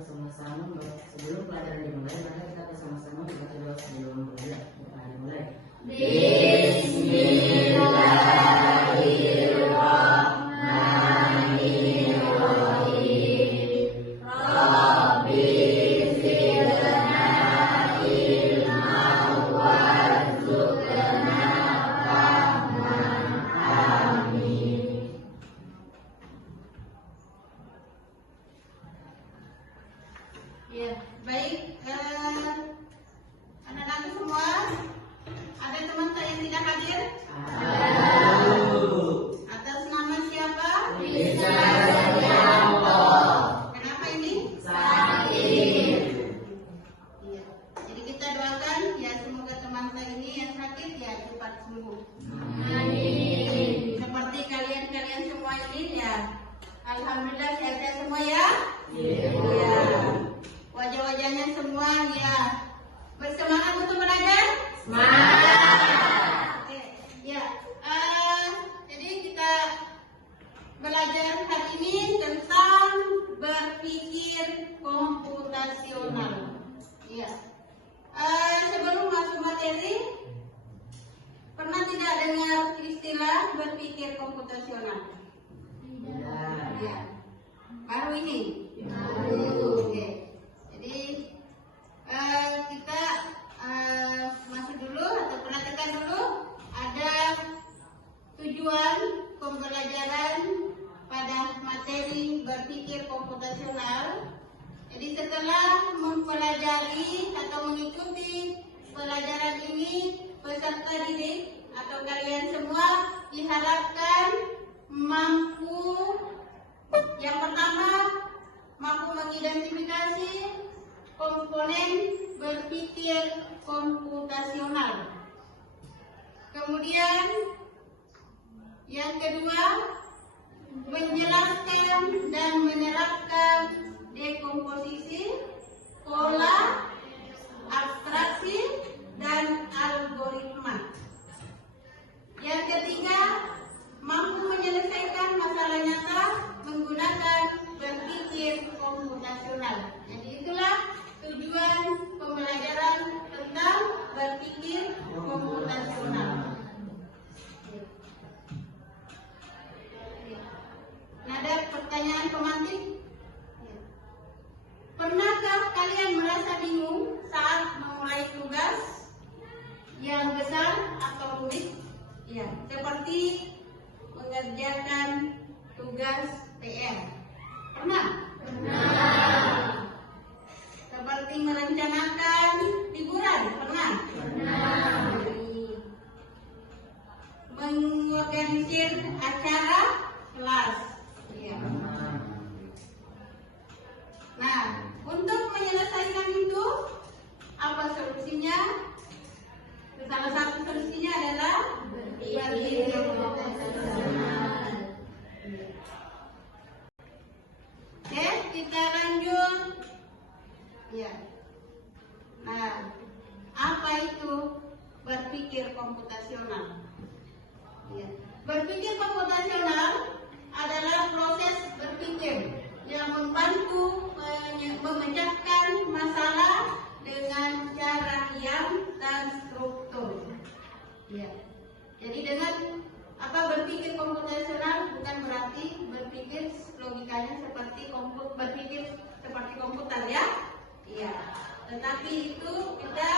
bersama-sama sebelum pelajaran dimulai, maka kita bersama-sama membaca doa sebelum dimulai. Bismillahirrahmanirrahim. Rabbi zidna ilman warzuqna fahman. Amin. Ya, baik, anak-anak semua, ada teman saya yang tidak hadir? Atas nama siapa? Kenapa ini? Sakit. Iya. Jadi kita doakan ya semoga teman saya ini yang sakit ya cepat sembuh. Amin. Seperti kalian semua ini ya, alhamdulillah sehat-sehat semua ya. Ya. Wajah-wajahnya semua ya bersemangat untuk belajar. Semangat. Oke, ya. Jadi kita belajar hari ini tentang berpikir komputasional. Ya. Sebelum masuk materi, pernah tidak dengar istilah berpikir komputasional? Ya. Baru ini. Oke. Jadi kita masuk dulu atau perhatikan dulu ada tujuan pembelajaran pada materi berpikir komputasional. Jadi setelah mempelajari atau mengikuti pelajaran ini, peserta didik atau kalian semua diharapkan mampu, yang pertama mampu mengidentifikasi komponen berpikir komputasional. Kemudian yang kedua, menjelaskan dan menerapkan dekomposisi, pola, abstraksi, dan algoritma. Yang ketiga, mampu menyelesaikan masalah nyata menggunakan berpikir komputasional. Jadi itulah tujuan pembelajaran tentang berpikir komputasional. Ada pertanyaan pemantik? Pernahkah kalian merasa bingung saat memulai tugas yang besar atau rumit? Ya, seperti mengerjakan tugas PR. Pernah? Pernah. Seperti merencanakan liburan. Pernah? Pernah. Mengorganisir acara kelas. Ya. Nah, untuk menyelesaikan itu, apa solusinya? Salah satu solusinya adalah berpikir komputasional. Oke, kita lanjut. Ya. Nah, apa itu berpikir komputasional? Ya. Berpikir komputasional adalah proses berpikir yang membantu memecahkan masalah dengan cara diam dan struktur. Ya. Jadi dengan berpikir komputasional bukan berarti berpikir logikanya seperti berpikir seperti komputer ya. Iya. Tetapi itu kita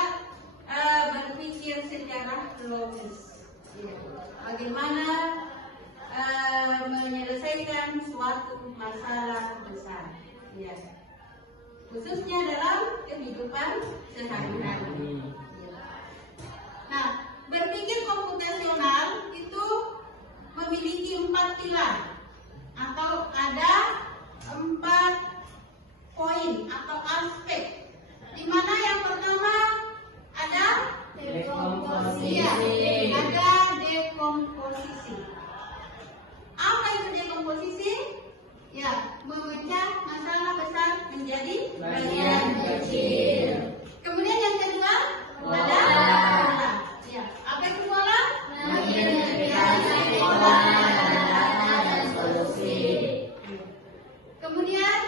berpikir secara logis. Ya. Bagaimana menyelesaikan suatu masalah besar. Ya. Khususnya dalam kehidupan sehari-hari. Nah, berpikir komputasional itu memiliki 4 pilar atau ada 4 poin atau aspek. Di mana yang pertama ada dekomposisi. Ada dekomposisi. Apa itu dekomposisi? Ya, memecah masalah besar menjadi bagian kecil. Kemudian yang kedua ada pola. Ya, apa itu pola? Mengidentifikasi pola dan solusi. Kemudian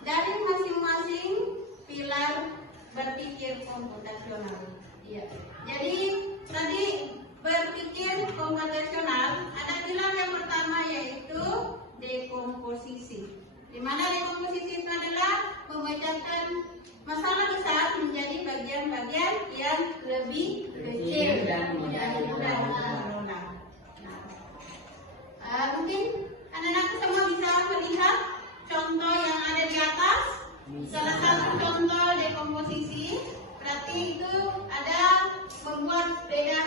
dari masing-masing pilar berpikir komputasional. Ya. Jadi tadi berpikir komputasional ada pilar yang pertama yaitu dekomposisi. Di mana dekomposisi itu adalah memecahkan masalah besar menjadi bagian-bagian yang lebih kecil dan mudah dikelola. Mungkin anak-anak semua bisa melihat contoh yang ada di atas. Salah satu contoh dekomposisi berarti itu ada membuat sepeda.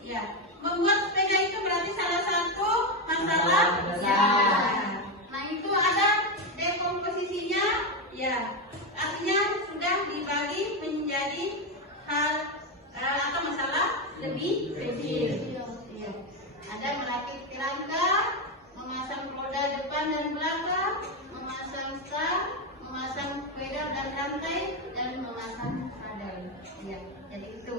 Ya, membuat sepeda itu berarti salah satu masalah besar. Nah, itu ada dekomposisinya. Ya, artinya sudah dibagi menjadi hal atau masalah lebih kecil. Ya. Ada merakit kerangka, memasang roda depan dan belakang, memasang stang, memasang pedal dan rantai, dan memasang sadel. Ya, jadi itu.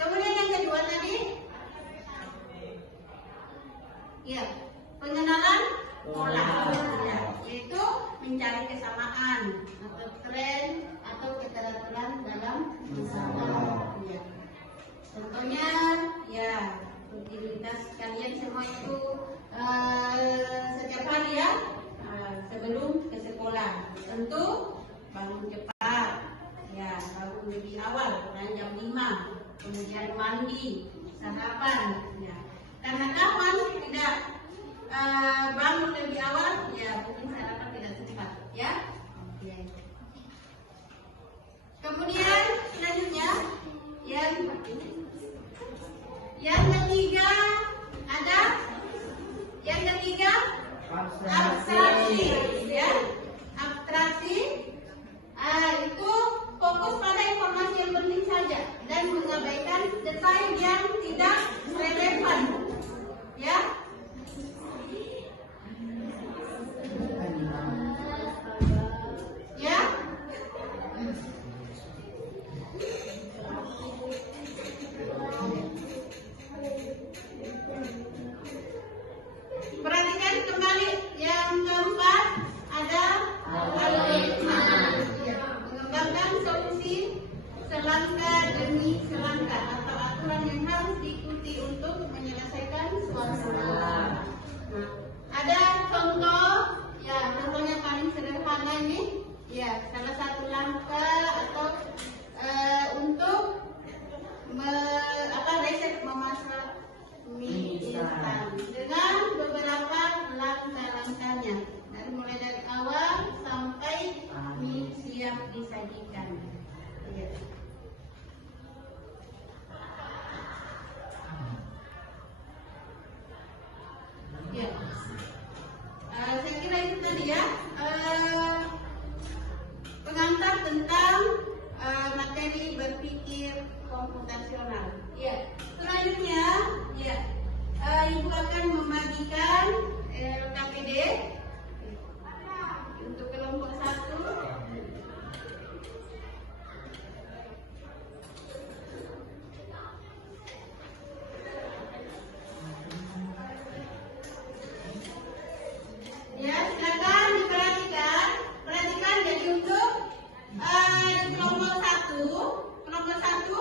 Kemudian yang kedua tadi, ya, pengenalan pola, ya, yaitu mencari kesamaan atau tren atau keteraturan dalam masalah. Ya. Contohnya, ya, rutinitas kalian semua itu setiap hari ya, sebelum ke sekolah, tentu bangun cepat, ya, bangun lebih awal, jam 5, kemudian mandi, sarapan, ya. Karena kapan tidak bangun lebih awal, ya mungkin sarapan tidak cepat, ya. Oke. Kemudian selanjutnya yang ketiga ada abstraksi, ya. Abstraksi itu fokus pada informasi yang penting saja dan mengabaikan detail yang tidak relevan, ya. Ya. Perhatikan kembali yang keempat ada algoritma. Mengembangkan solusi selangkah demi selangkah atau aturan yang harus diikuti untuk menyelesaikan suatu masalah. Nah, ada contoh, ya, contohnya paling sederhana ini, ya, salah satu langkah atau untuk resep memasak mie instan dengan beberapa langkah-langkahnya dari mulai dari awal sampai mie siap disajikan. Ya. Ya. Saya kira itu tadi ya pengantar tentang materi berpikir komputasional. Ya. Selanjutnya, ya, Ibu akan membagikan KPD untuk kelompok 1. Ya, silakan diperhatikan. Perhatikan, jadi untuk kelompok 1,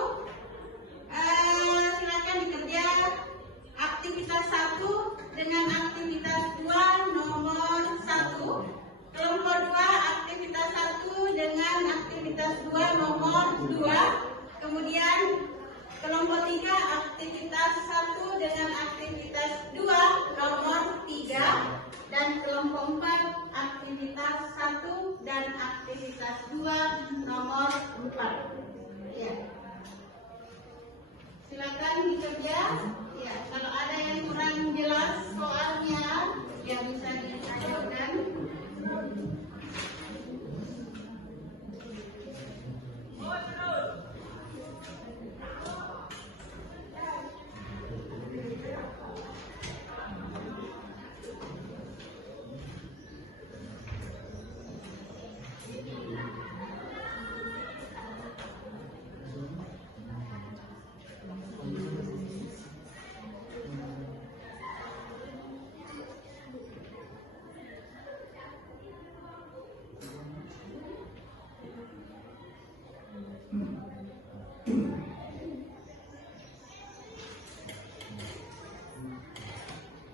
silakan dikerja aktivitas 1 dengan aktivitas 2 nomor 1. Kelompok 2 aktivitas 1 dengan aktivitas 2 nomor 2. Kemudian kelompok 3 aktivitas 1 dengan aktivitas 2 nomor 3. Dan kelompok 4 aktivitas 1 dan aktivitas 2 nomor 4. Ya. Silakan dikerja. Ya, kalau ada yang kurang jelas soalnya, ya bisa diajukan.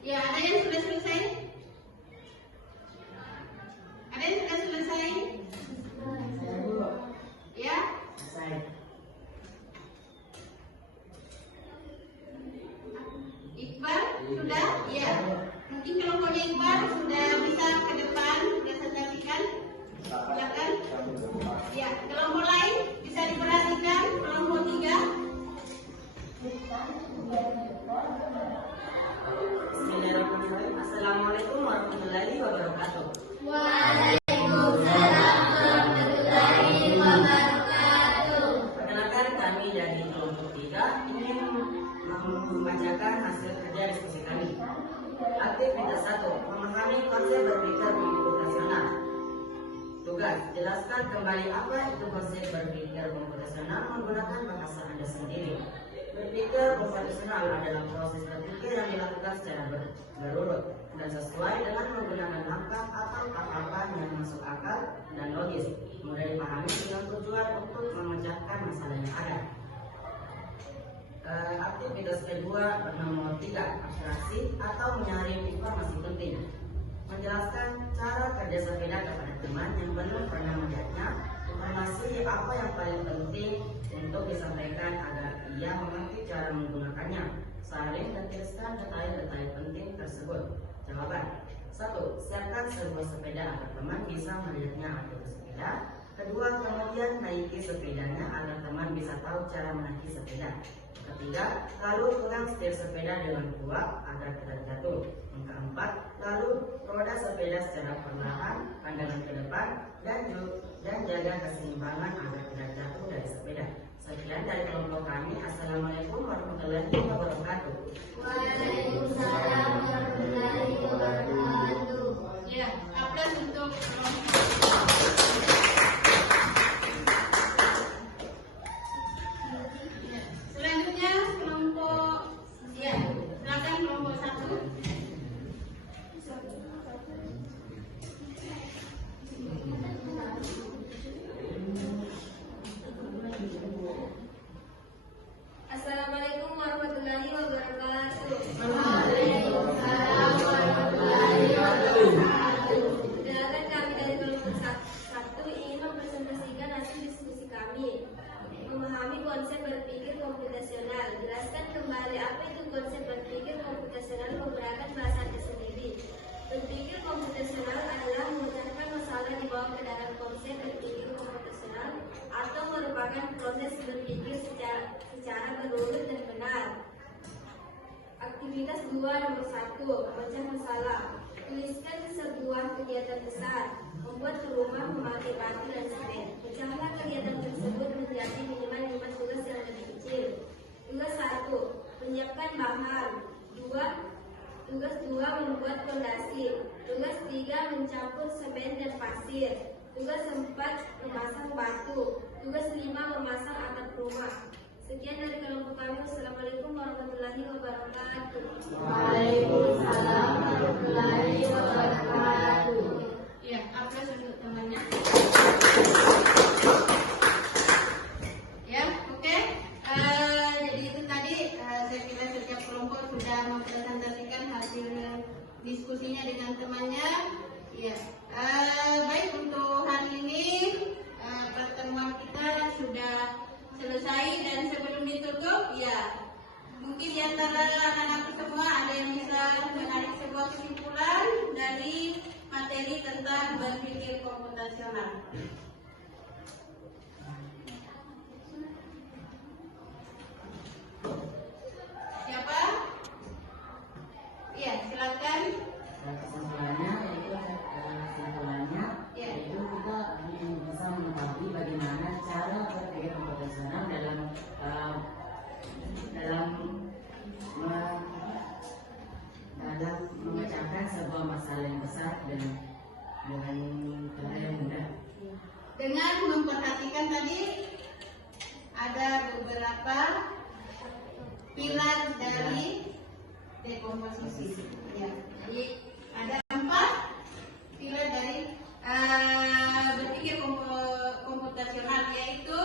Ya, ada yang sudah selesai? Ada yang sudah selesai? Saya dulu. Ya? Saya. Iqbal sudah? Ya. Mungkin kelompoknya Iqbal sudah bisa ke depan presentasikan. Silakan. Ya, kelompok lain bisa diperhatikan. Kelompok 3. Bismillahirrahmanirrahim. Assalamualaikum warahmatullahi wabarakatuh. Waalaikumsalam warahmatullahi wabarakatuh. Perkenalkan, kami dari kelompok 3 ingin membacakan hasil kerja diskusi kami. Aktivitas 1. Memahami konsep berpikir komputasional. Tugas, jelaskan kembali apa itu konsep berpikir komputasional menggunakan bahasa Anda sendiri. Berpikir komputasional adalah proses berpikir yang dilakukan secara berurut dan sesuai dengan menggunakan langkah atau tahapan yang masuk akal dan logis, mudah dipahami dengan tujuan untuk memecahkan masalah yang ada. Aktivitas kedua nomor 3, abstraksi atau menyaring informasi penting. Menjelaskan cara kerja sepeda kepada teman yang belum pernah melihatnya, informasi apa yang paling penting untuk disampaikan agar ia mengerti cara menggunakannya. Saring dan tuliskan detail-detail penting tersebut. Jawaban. 1. Siapkan sebuah sepeda agar teman bisa melihatnya atau sepeda. Kedua, kemudian naiki sepedanya agar teman bisa tahu cara menaiki sepeda. Ketiga, lalu pegang setir sepeda dengan kuat agar tidak jatuh. Yang keempat, lalu roda sepeda secara perlahan, pandangan ke depan, dan jaga keseimbangan agar tidak jatuh dari sepeda. Sekian dari kelompok kami. Assalamualaikum warahmatullahi wabarakatuh. Waalaikumsalam warahmatullahi wabarakatuh. Ya, aplaus untuk kelompok. Selanjutnya kelompok, ya, silakan kelompok 1. Assalamualaikum warahmatullahi wabarakatuh. Waalaikumsalam warahmatullahi wabarakatuh. Perkenalkan, kami dari kelompok 1 ingin mempresentasikan hasil diskusi kami. Memahami konsep berpikir komputasional. Jelaskan kembali apa itu konsep berpikir komputasional menggunakan bahasa Anda sendiri. Berpikir komputasional adalah memecahkan masalah dibawa ke dalam konsep berpikir komputasional atau merupakan proses berpikir secara berurut dan benar. Aktivitas 2 nomor 1, memecah masalah. Tuliskan sebuah kegiatan besar, membuat rumah, memakai batu dan semen. Pecahlah kegiatan tersebut menjadi minimal 5 tugas yang lebih kecil. Tugas 1, menyiapkan bahan. Tugas 2, membuat fondasi. Tugas 3, mencampur semen dan pasir. Tugas 4, memasang batu. Tugas 5, memasang atap rumah. Sekian dari kelompok kami. Assalamualaikum warahmatullahi wabarakatuh. Waalaikumsalam warahmatullahi wabarakatuh. Ya, aplaus untuk temannya. Ya, oke. Jadi itu tadi saya kira setiap kelompok sudah mempresentasikan hasil diskusinya dengan temannya. Ya, baik untuk hari ini pertemuan kita sudah selesai dan sebelum ditutup, ya mungkin di antara anak-anak semua ada yang bisa menarik sebuah kesimpulan dari materi tentang berpikir komputasional. Siapa? Iya, silakan. Kesimpulannya yaitu kita bisa mengetahui bagaimana cara berpikir komputasional dalam memecahkan sebuah masalah yang besar dengan cara yang mudah. Dengan memperhatikan tadi ada beberapa pilar dari dekomposisi. Ya, jadi ada 4 pilar dari berpikir komputasional, yaitu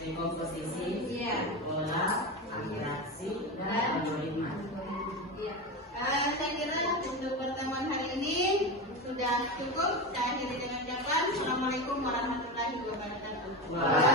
Dekomposisi, ya, pola, abstraksi, dan algoritma. ya. Saya kira cukup. Saya akhiri dengan ucapan Assalamualaikum warahmatullahi wabarakatuh. Waalaikumsalam.